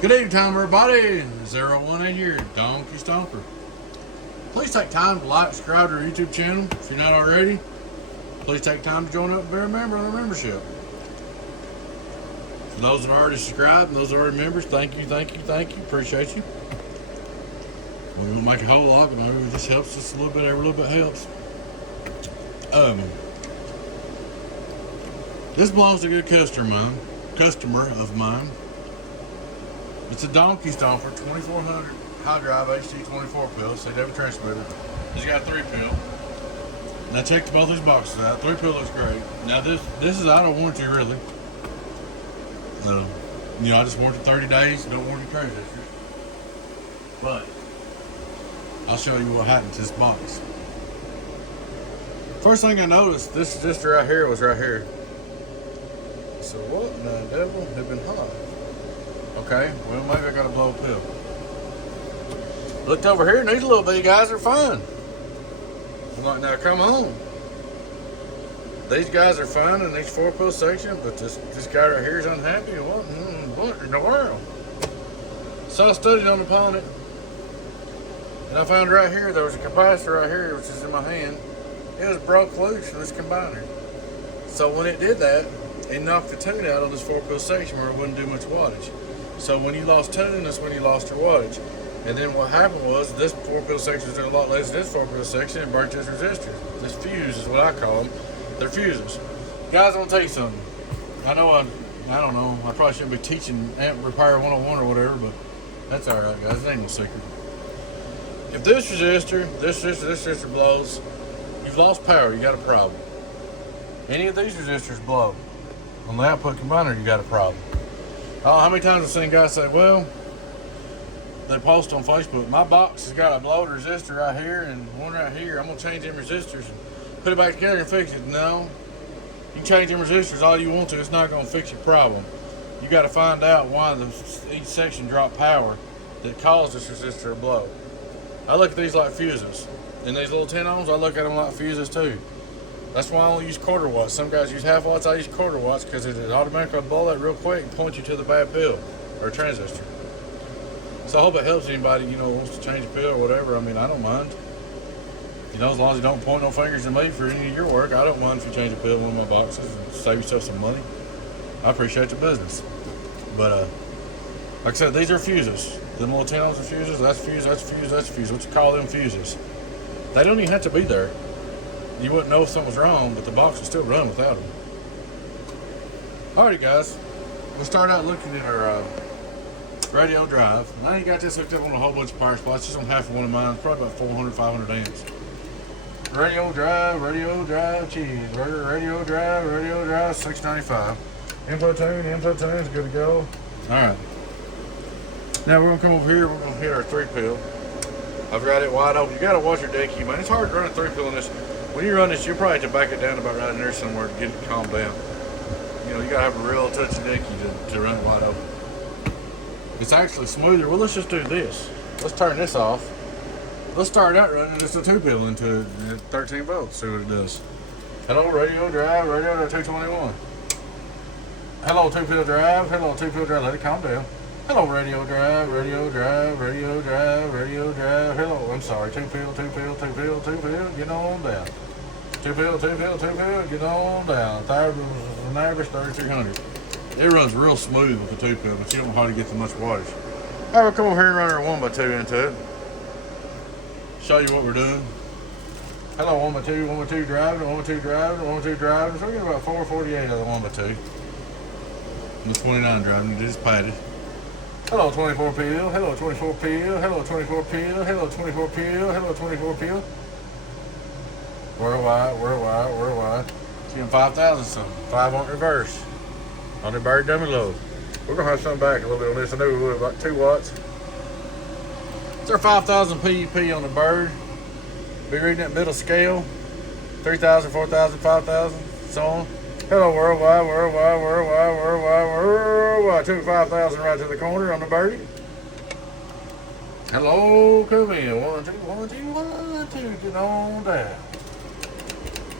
Good evening time everybody, 01 here, Donkey Stomper. Please take time to like, subscribe to our YouTube channel if you're not already. Please take time to join up and be a member on our membership. For those that are already subscribed and those that are already members, thank you, appreciate you. We won't make a whole lot, but maybe it just helps us a little bit, every little bit helps. This belongs to a good customer of mine. It's a Donkey Stomper 2400 high drive HG-24Pill CW transmitter. It's got a 3-pill. And I checked both these boxes out. 3-pill looks great. Now this is out of warranty really. I just warranty 30 days. Don't warranty transistors. But I'll show you what happened to this box. First thing I noticed, this resistor right here was right here. So what in the devil had been hot? Okay, well maybe I gotta blow a pill. Looked over here and these little bitty guys are fine. I'm like, now come on. These guys are fine in these 4-pill section, but this guy right here is unhappy. What in the world? So I studied upon it. And I found right here, there was a capacitor right here, which is in my hand. It was broke loose from this combiner. So when it did that, it knocked the tune out on this 4-pill section where it wouldn't do much wattage. So when you lost tune, that's when you lost your wattage. And then what happened was this 4-pill section was doing a lot less than this 4-pill section and burnt this resistor. This fuse is what I call them. They're fuses. Guys, I'm gonna tell you something. I know I don't know, I probably shouldn't be teaching amp repair 101 or whatever, but that's alright guys, it ain't no secret. If this resistor blows, you've lost power, you got a problem. Any of these resistors blow on the output combiner, you got a problem. Oh, how many times I've seen guys say, well, they post on Facebook, my box has got a blowed resistor right here and one right here. I'm gonna change them resistors and put it back together and fix it. No, you can change them resistors all you want to. It's not gonna fix your problem. You got to find out why each section dropped power that caused this resistor to blow. I look at these like fuses, and these little 10 ohms, I look at them like fuses too. That's why I only use quarter watts. Some guys use half watts, I use quarter watts because it automatically blow that real quick and point you to the bad pill or transistor. So I hope it helps anybody, wants to change a pill or whatever. I mean, I don't mind. As long as you don't point no fingers at me for any of your work, I don't mind if you change a pill in one of my boxes and save yourself some money. I appreciate the business. But like I said, these are fuses. Them little 10 ohms of fuses, that's fuse, that's fuse, that's fuse. What you call them fuses. They don't even have to be there. You wouldn't know if something was wrong, but the box would still run without them. Alrighty guys, we'll start out looking at our radio drive. And I ain't got this hooked up on a whole bunch of power supplies, just on half of one of mine, probably about 400, 500 amps. Radio drive, cheese. Radio drive, 695. Input tune is good to go. Alright. Now we're gonna come over here, we're gonna hit our 3-pill. I've got it wide open. You gotta watch your deck key, man. It's hard to run a 3-pill in this. When you run this, you'll probably have to back it down about right in there somewhere to get it calmed down. You gotta have a real touchy deck key to run it wide open. It's actually smoother. Well, let's just do this. Let's turn this off. Let's start out running just a 2-pill into it at 13 volts. See what it does. Hello, radio drive, 221. Hello, 2-pill drive. Hello, 2-pill drive. Let it calm down. Hello, radio drive. Hello, I'm sorry, 2-pill. Get on down. 2-pill. Get on down. An average 3300. It runs real smooth with the 2-pill, but you don't know how to get too much wattage. All right, we'll come over here and run our 1x2 into it. Show you what we're doing. Hello, 1x2 driving. So we get about 448 out of the 1x2. And the 29 driving, it is padded. Hello, 24Pill. Hello, 24Pill. Worldwide. Seeing 5,000 something. 5 on reverse. On the bird dummy load. We're gonna have some back a little bit on this. I knew we would, about 2 watts. It's our 5,000 PUP on the bird. Be reading that middle scale. 3,000, 4,000, 5,000, so on. Hello, worldwide. 5,000 right to the corner on the birdie. Hello, come in. 1, 2, get on down.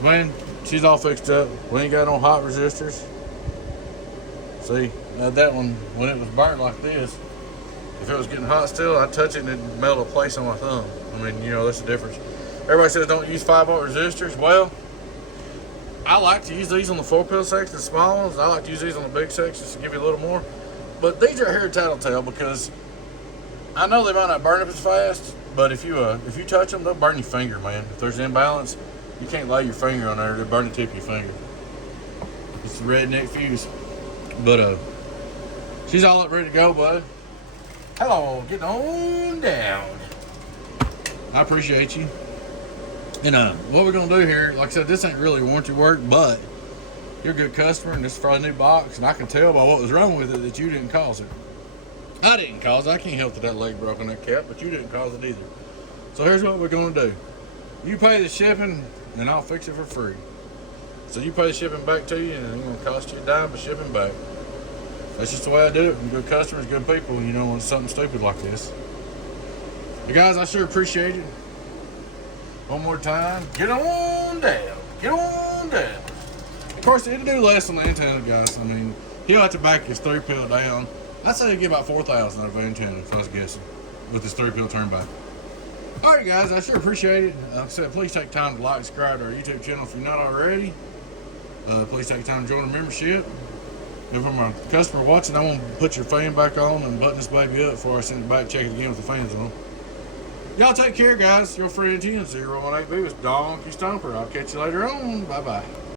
Man, she's all fixed up. We ain't got no hot resistors. See, that one, when it was burnt like this, If it was getting hot still, I'd touch it and it'd melt a place on my thumb. I mean, you know, that's the difference. Everybody says don't use 5-volt resistors. Well, I like to use these on the 4-pill section, the small ones. I like to use these on the big sections to give you a little more. But these right here are tattletale because I know they might not burn up as fast, but if you touch them, they'll burn your finger, man. If there's imbalance, you can't lay your finger on there, it'll burn the tip of your finger. It's a redneck fuse. But she's all up ready to go, bud. Hello, get on down. I appreciate you. And what we're gonna do here, like I said, this ain't really warranty work, but you're a good customer and this is for a new box, and I can tell by what was wrong with it that you didn't cause it. I didn't cause it. I can't help that leg broke on that cap, but you didn't cause it either. So here's what we're gonna do. You pay the shipping and I'll fix it for free. So you pay the shipping back to you and it ain't gonna cost you a dime for shipping back. That's just the way I do it. And good customers, good people, you know, when it's something stupid like this. But guys, I sure appreciate it. One more time, get on down, get on down. Of course, it'll do less on the antenna, guys. I mean, he'll have to back his 3-pill down. I'd say he'll get about 4,000 out of the antenna, if I was guessing, with his 3-pill turn back. All right, guys, I sure appreciate it. Like I said, please take time to like and subscribe to our YouTube channel if you're not already. Please take time to join the membership. If I'm a customer watching, I want to put your fan back on and button this baby up before I send it back, check it again with the fans on. Y'all take care, guys. Your friend 10-018B with Donkey Stomper. I'll catch you later on. Bye-bye.